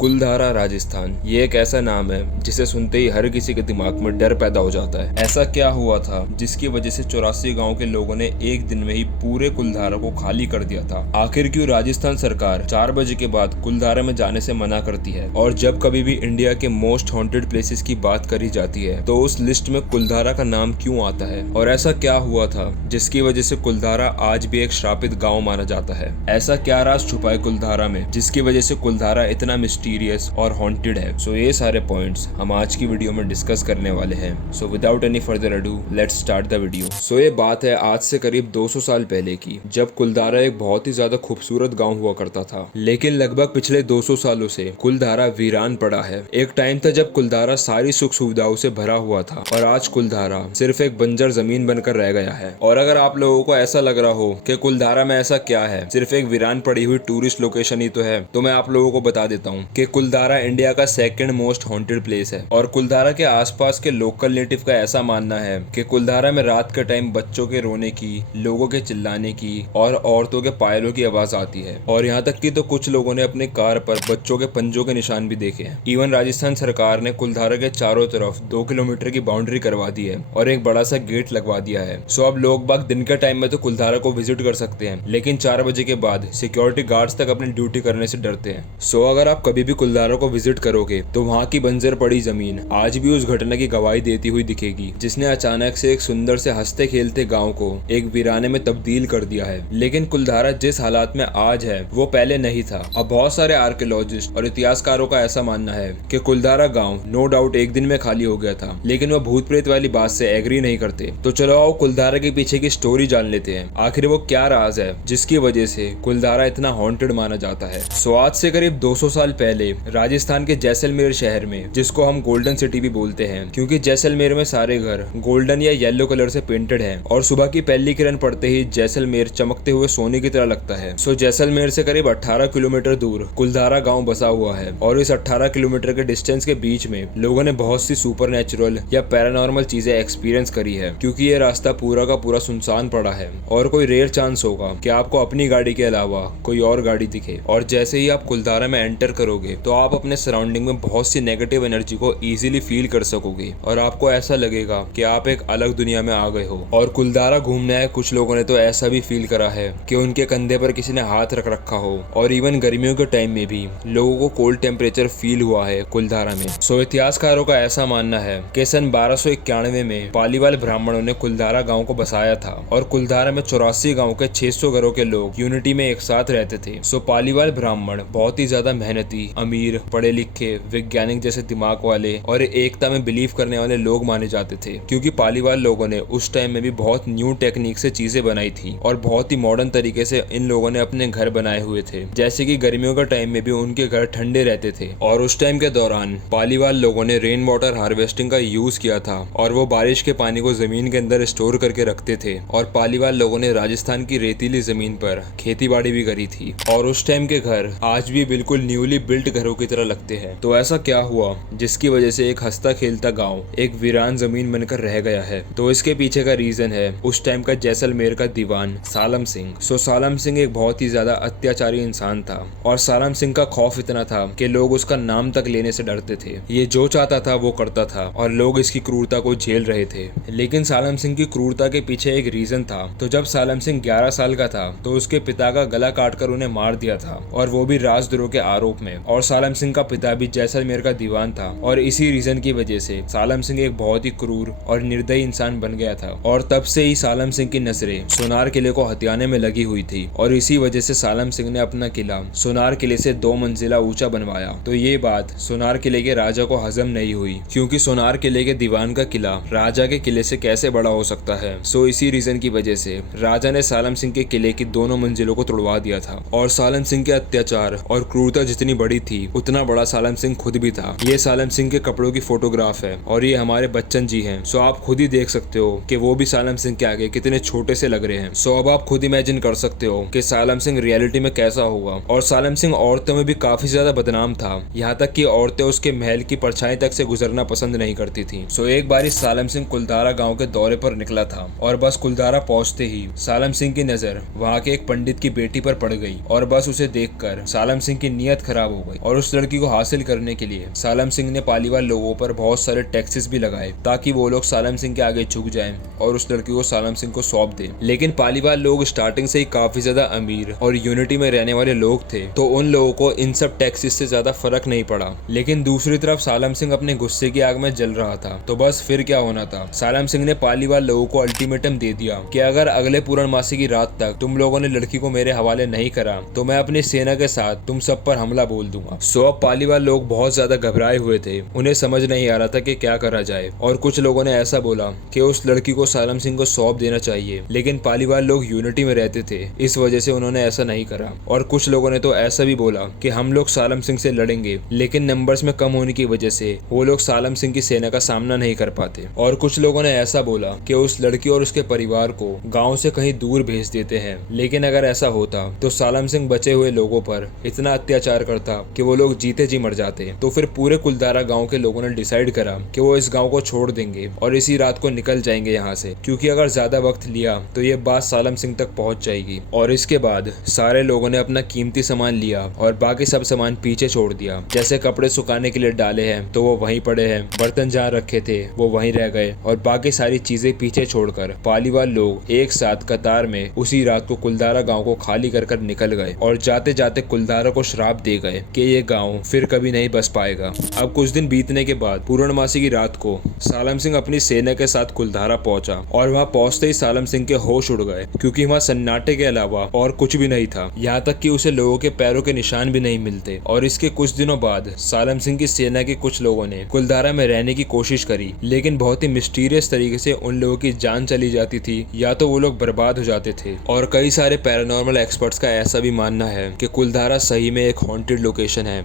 कुलधारा राजस्थान, ये एक ऐसा नाम है जिसे सुनते ही हर किसी के दिमाग में डर पैदा हो जाता है। ऐसा क्या हुआ था जिसकी वजह से 84 गांव के लोगों ने एक दिन में ही पूरे कुलधारा को खाली कर दिया था? आखिर क्यों राजस्थान सरकार 4 बजे के बाद कुलधारा में जाने से मना करती है? और जब कभी भी इंडिया के मोस्ट हॉन्टेड प्लेसेस की बात करी जाती है तो उस लिस्ट में कुलधारा का नाम क्यों आता है? और ऐसा क्या हुआ था जिसकी वजह से कुलधारा आज भी एक श्रापित गाँव माना जाता है? ऐसा क्या राज छुपा है कुलधारा में जिसकी वजह से कुलधारा इतना मिस्टीरियस और हॉन्टेड है? सो ये सारे पॉइंट्स हम आज की वीडियो में डिस्कस करने वाले हैं। So without any further ado let's start the video. So ये बात है आज से करीब 200 साल पहले की, जब कुलधारा एक बहुत ही ज्यादा खूबसूरत गांव हुआ करता था। लेकिन लगभग पिछले 200 सालों से कुलधारा वीरान पड़ा है। एक टाइम था जब कुलधारा सारी सुख सुविधाओं से भरा हुआ था और आज कुलधारा सिर्फ एक बंजर जमीन बनकर रह गया है। और अगर आप लोगों को ऐसा लग रहा हो कि कुलधारा में ऐसा क्या है, सिर्फ एक वीरान पड़ी हुई टूरिस्ट लोकेशन ही तो है, तो मैं आप लोगों को बता देता हूँ कि कुलधारा इंडिया का सेकंड मोस्ट हॉन्टेड प्लेस है। और कुलधारा के आसपास के लोकल नेटिव का ऐसा मानना है कि कुलधारा में रात के टाइम बच्चों के रोने की, लोगों के चिल्लाने की और औरतों के पायलों की आवाज आती है। और यहाँ तक कि तो कुछ लोगों ने अपने कार पर बच्चों के पंजों के निशान भी देखे हैं। इवन राजस्थान सरकार ने कुलधारा के चारों तरफ 2 किलोमीटर की बाउंड्री करवा दी है और एक बड़ा सा गेट लगवा दिया है। सो अब लोग बाग दिन के टाइम में तो कुलधारा को विजिट कर सकते हैं, लेकिन 4 बजे के बाद सिक्योरिटी गार्ड्स तक अपनी ड्यूटी करने से डरते हैं। सो अगर आप कभी भी कुलधारा को विजिट करोगे तो वहाँ की बंजर पड़ी जमीन आज भी उस घटना की गवाही देती हुई दिखेगी जिसने अचानक से एक सुंदर से हंसते खेलते गांव को एक वीराने में तब्दील कर दिया है। लेकिन कुलधारा जिस हालात में आज है वो पहले नहीं था। अब बहुत सारे आर्कियोलॉजिस्ट और इतिहासकारों का ऐसा मानना है कि कुलधारा गांव नो डाउट एक दिन में खाली हो गया था, लेकिन वो भूत प्रेत वाली बात से एग्री नहीं करते। तो चलो आओ कुलधारा के पीछे की स्टोरी जान लेते हैं। आखिर वो क्या राज है जिसकी वजह से कुलधारा इतना हॉन्टेड माना जाता है। सो आज से करीब 200 साल पहले राजस्थान के जैसलमेर शहर में, जिसको हम गोल्डन सिटी भी बोलते हैं क्योंकि जैसलमेर में सारे घर गोल्डन या येलो कलर से पेंटेड हैं और सुबह की पहली किरण पड़ते ही जैसलमेर चमकते हुए सोने की तरह लगता है। सो जैसलमेर से करीब 18 किलोमीटर दूर कुलधारा गांव बसा हुआ है और इस 18 किलोमीटर के डिस्टेंस के बीच में लोगों ने बहुत सी सुपरनेचुरल या पैरानॉर्मल चीजें एक्सपीरियंस करी है, क्योंकि ये रास्ता पूरा का पूरा सुनसान पड़ा है और कोई रेयर चांस होगा कि आपको अपनी गाड़ी के अलावा कोई और गाड़ी दिखे। और जैसे ही आप कुलधारा में एंटर करोगे तो आप अपने सराउंडिंग में बहुत सी नेगेटिव एनर्जी को इजीली फील कर सकोगे और आपको ऐसा लगेगा कि आप एक अलग दुनिया में आ गए हो। और कुलधारा घूमने आए कुछ लोगों ने तो ऐसा भी फील करा है कि उनके कंधे पर किसी ने हाथ रख रखा हो। और इवन गर्मियों के टाइम में भी लोगों को कोल्ड टेम्परेचर फील हुआ है कुलधारा में। सो इतिहासकारों का ऐसा मानना है कि सन 1291 में पालीवाल ब्राह्मणों ने कुलधारा गाँव को बसाया था और कुलधारा में 84 गाँव के 600 घरों के लोग यूनिटी में एक साथ रहते थे। सो पालीवाल ब्राह्मण बहुत ही ज्यादा मेहनती, अमीर, पढ़े लिखे, वैज्ञानिक जैसे दिमाग वाले और एकता में बिलीव करने वाले लोग माने जाते थे, क्योंकि पालीवाल लोगों ने उस टाइम में भी बहुत न्यू टेक्निक से चीजें बनाई थी और बहुत ही मॉडर्न तरीके से इन लोगों ने अपने घर बनाए हुए थे। जैसे कि गर्मियों के टाइम में भी उनके घर ठंडे रहते थे और उस टाइम के दौरान पालीवाल लोगों ने रेन वाटर हार्वेस्टिंग का यूज किया था और वो बारिश के पानी को जमीन के अंदर स्टोर करके रखते थे। और पालीवाल लोगों ने राजस्थान की रेतीली जमीन पर खेती बाड़ी भी करी थी और उस टाइम के घर आज भी बिल्कुल न्यूली बिल्ट घरों की तरह लगते हैं। तो ऐसा क्या हुआ जिसकी वजह से एक हंसता खेलता गांव एक वीरान जमीन बनकर रह गया है? तो इसके पीछे का रीजन है उस टाइम का जैसलमेर का दीवान सालम सिंह। सो सालम सिंह एक बहुत ही ज्यादा अत्याचारी इंसान था और सालम सिंह का खौफ इतना था कि लोग उसका नाम तक लेने से डरते थे। ये जो चाहता था वो करता था और लोग इसकी क्रूरता को झेल रहे थे। लेकिन सालम सिंह की क्रूरता के पीछे एक रीजन था। तो जब सालम सिंह 11 साल का था तो उसके पिता का गला काटकर उन्हें मार दिया था और वो भी राजद्रोह के आरोप में। और सालम सिंह का पिता भी जैसलमेर का दीवान था और इसी रीजन की वजह से सालम सिंह एक बहुत ही क्रूर और निर्दयी इंसान बन गया था। और तब से ही सालम सिंह की नजरें सोनार किले को हथियाने में लगी हुई थी और इसी वजह से सालम सिंह ने अपना किला सोनार किले से 2 मंजिला ऊंचा बनवाया। तो ये बात सोनार किले के राजा को हजम नहीं हुई, क्योंकि सोनार किले के दीवान का किला राजा के किले से कैसे बड़ा हो सकता है। सो इसी रीजन की वजह से राजा ने सालम सिंह के किले की दोनों मंजिलों को तोड़वा दिया था। और सालम सिंह के अत्याचार और क्रूरता जितनी बड़ी थी उतना बड़ा सालम सिंह खुद भी था। ये सालम सिंह के कपड़ों की फोटोग्राफ है और ये हमारे बच्चन जी हैं। सो आप खुद ही देख सकते हो कि वो भी सालम सिंह के आगे कितने छोटे से लग रहे हैं। सो अब आप खुद इमेजिन कर सकते हो कि सालम सिंह रियलिटी में कैसा होगा। और सालम सिंह औरतों में भी काफी ज्यादा बदनाम था, यहाँ तक कि औरतें उसके महल की परछाई तक से गुजरना पसंद नहीं करती थी। सो एक बारी सालम सिंह कुलधारा गाँव के दौरे पर निकला था और बस कुलधारा पहुंचते ही सालम सिंह की नजर वहाँ के एक पंडित की बेटी पर पड़ गई और बस उसे देखकर सालम सिंह की नीयत खराब हो गई और उस लड़की को हासिल करने के लिए सालम सिंह ने पालीवाल लोगों पर बहुत सारे टैक्सेस भी लगाए ताकि वो लोग सालम सिंह के आगे झुक जाएं और उस लड़की को सालम सिंह को सौंप दें। लेकिन पालीवाल लोग स्टार्टिंग से ही काफी ज्यादा अमीर और यूनिटी में रहने वाले लोग थे, तो उन लोगों को इन सब टैक्सेस से ज्यादा फर्क नहीं पड़ा। लेकिन दूसरी तरफ सालम सिंह अपने गुस्से की आग में जल रहा था, तो बस फिर क्या होना था। सालम सिंह ने पालीवाल लोगों को अल्टीमेटम दे दिया कि अगर अगले पूर्णमासी की रात तक तुम लोगों ने लड़की को मेरे हवाले नहीं करा तो मैं अपनी सेना के साथ तुम सब पर हमला बोल दूंगा। सो अब पालीवाल लोग बहुत ज्यादा घबराए हुए थे, उन्हें समझ नहीं आ रहा था कि क्या करा जाए। और कुछ लोगों ने ऐसा बोला कि उस लड़की को सालम सिंह को सौंप देना चाहिए, लेकिन पालीवाल लोग यूनिटी में रहते थे, इस वजह से उन्होंने ऐसा नहीं करा। और कुछ लोगों ने तो ऐसा भी बोला कि हम लोग सालम सिंह से लड़ेंगे, लेकिन नंबर्स में कम होने की वजह से वो लोग सालम सिंह की सेना का सामना नहीं कर पाते। और कुछ लोगों ने ऐसा बोला कि उस लड़की और उसके परिवार को गाँव से कहीं दूर भेज देते हैं, लेकिन अगर ऐसा होता तो सालम सिंह बचे हुए लोगों पर इतना अत्याचार करता कि वो लोग जीते जी मर जाते। तो फिर पूरे कुलधारा गांव के लोगों ने डिसाइड करा कि वो इस गांव को छोड़ देंगे और इसी रात को निकल जाएंगे यहाँ से, क्योंकि अगर ज्यादा वक्त लिया तो ये बात सालम सिंह तक पहुंच जाएगी। और इसके बाद सारे लोगों ने अपना कीमती सामान लिया और बाकी सब सामान पीछे छोड़ दिया। जैसे कपड़े सुखाने के लिए डाले हैं तो वो वहीं पड़े हैं, बर्तन जहाँ रखे थे वो वहीं रह गए और बाकी सारी चीजें पीछे छोड़कर पालीवाल लोग एक साथ कतार में उसी रात को कुलधारा गाँव को खाली कर निकल गए और जाते जाते कुलधारा को श्राप दे गए कि ये गांव फिर कभी नहीं बस पाएगा। अब कुछ दिन बीतने के बाद पूर्णमासी की रात को सालम सिंह अपनी सेना के साथ कुलधारा पहुंचा और वहां पहुंचते ही सालम सिंह के होश उड़ गए, क्योंकि वहां सन्नाटे के अलावा और कुछ भी नहीं था। यहाँ तक कि उसे लोगों के पैरों के निशान भी नहीं मिलते। और इसके कुछ दिनों बाद सालम सिंह की सेना के कुछ लोगों ने कुलधारा में रहने की कोशिश करी, लेकिन बहुत ही मिस्टीरियस तरीके से उन लोगों की जान चली जाती थी या तो वो लोग बर्बाद हो जाते थे। और कई सारे पैरानॉर्मल एक्सपर्ट्स का ऐसा भी मानना है कि कुलधारा सही में एक हॉन्टेड लोकेशन है।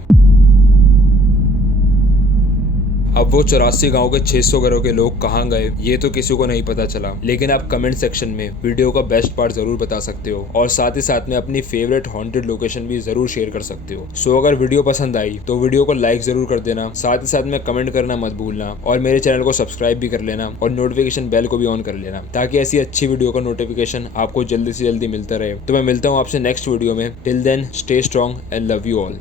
अब वो 84 गांव के 600 घरों के लोग कहाँ गए ये तो किसी को नहीं पता चला, लेकिन आप कमेंट सेक्शन में वीडियो का बेस्ट पार्ट जरूर बता सकते हो और साथ ही साथ में अपनी फेवरेट हॉन्टेड लोकेशन भी जरूर शेयर कर सकते हो। सो अगर वीडियो पसंद आई तो वीडियो को लाइक जरूर कर देना, साथ ही साथ में कमेंट करना मत भूलना और मेरे चैनल को सब्सक्राइब भी कर लेना और नोटिफिकेशन बेल को भी ऑन कर लेना, ताकि ऐसी अच्छी वीडियो का नोटिफिकेशन आपको जल्दी से जल्दी मिलता रहे। तो मैं मिलता हूँ आपसे नेक्स्ट वीडियो में। Till then stay strong and love you all.